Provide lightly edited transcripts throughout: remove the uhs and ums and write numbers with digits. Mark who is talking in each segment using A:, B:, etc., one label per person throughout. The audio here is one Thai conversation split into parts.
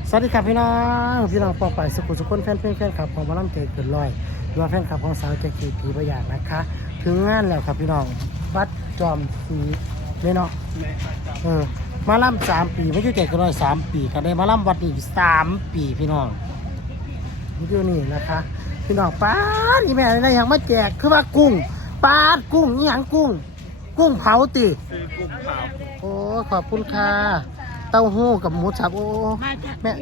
A: สวัสดีครับพี่น้องปอไปสุขุสุขคนแฟนคลับของหมอลำใจเกินร้อยหรือว่าแฟนคลับของสาวแจ็คกี้ผีประหยัดนะคะ ถึงงานแล้วครับพี่น้องวัดจอมศรีไม่เนาะมาล่ำ3 ปีไม่ใช่ใจเกินร้อย3 ปีกันได้มาล่ำวัดนี้3 ปีพี่น้องนี่นี่นะคะพี่น้องป้านี่แม่อะไรอย่างมาแจกคือว่ากุ้งป้ากุ้งนี่อย่างกุ้งเผาติ
B: ซื้อกุ้งเผา
A: โอ้ขอบคุณค่ะเต้าหู้กับหมูสับโอ้แม่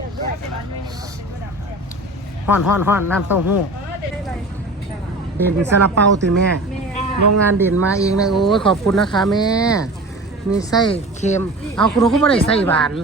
A: ฮ้อนน้ำเต้าหู้เด่นซาลาเปาติแม่โรงงานเด่นมาเองเลยโอ้ยขอบคุณนะคะแม่มีไส้เค็มเอาคุณเขาไม่ได้ไส้หวาน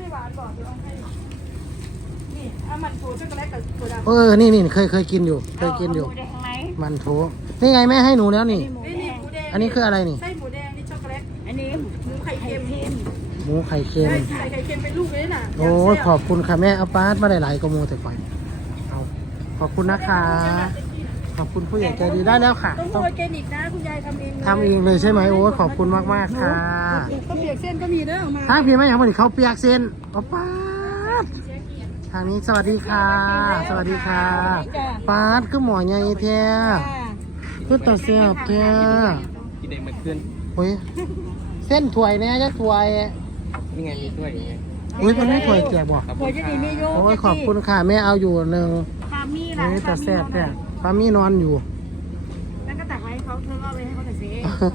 A: นี่เคยกินอยู่มันโถนี่ไงแม่ให้หนูแล้วนี่อันนี้คืออะไรนี่
C: ไส้หมูแดงนี่ช็อกโกแลตอันนี้หมูไข่เค็ม
A: หมูไข่เค็ม
C: ไข่เค็มเป็นลูกเลยน่ะ
A: โอ้ขอบคุณค่ะแม่เอาปาร์ตมาหลายๆกระมูแต่ก่อนเอาขอบคุณนะคะขอบคุณผู้ใหญ่ใจดีได้แล้วค่ะ
C: ต้องออร์แกนิกนะคุณยายทำเอง
A: เลยใช่ไหมโอ้ขอบคุณมากค่ะ
C: ข้าวเปียกเส้นก็มีเด้อมา
A: ทางพี่ไม่อยากมาถึงเขาเปียกเส้นเอาปาร์ตทางนี้สวัสดีค่ะปาร์ตคือหมอใหญ่แท้คือต่อเสียบแท้
B: กินเองมันขึ้น
A: โอ้ยเส้นถวยเนี่ยจะถวย
B: นี่ไงมีถ้วยอย่างเงี้ย
A: อุ้ยมันไม่ถวยแจกบ่
C: ถวยจะดีมีโย
A: โอ้ยขอบคุณค่ะแม่เอาอยู่หนึ่ง
C: ปามี่ล่ะ
A: นี่ต่อแซ่บเนี่ยปามี่นอนอยู่
C: แล้วก็ตักไว้เขาเธอเอาไปให้เขาแต่เซ่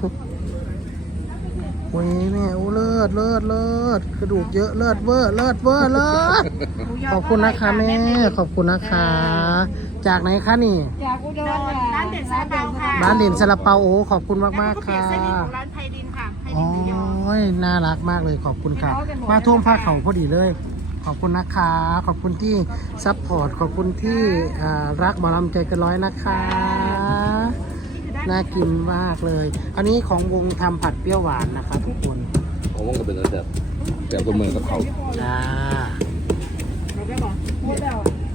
A: โอ้ยแม่โอ้เลิศกระดูกเยอะเลิศเวอร์ขอบคุณนะคะแม่ขอบคุณนะคะจากไหนคะนี่
C: จากอุดรร้านเด่นซาลาเปาค่ะ
A: ร้านเด่นซาลาเปาโอ้ขอบคุณมากค่ะ
C: ร้านไทยดินค่ะ
A: โอ้ยน่ารักมากเลยขอบคุณค่ะมาท่วมผ้าเขาพอดีเลยขอบคุณนะคะขอบคุณที่ซัพพอร์ตขอบคุณที่รักหมอลำใจเกินร้อยนะคะน่ากินมากเลย อันนี้ของวงทำผัดเปรี้ยวหวานนะคะทุกคน
B: ของวงก็เป็นแบบคนเมืองกับเขา
A: จ้า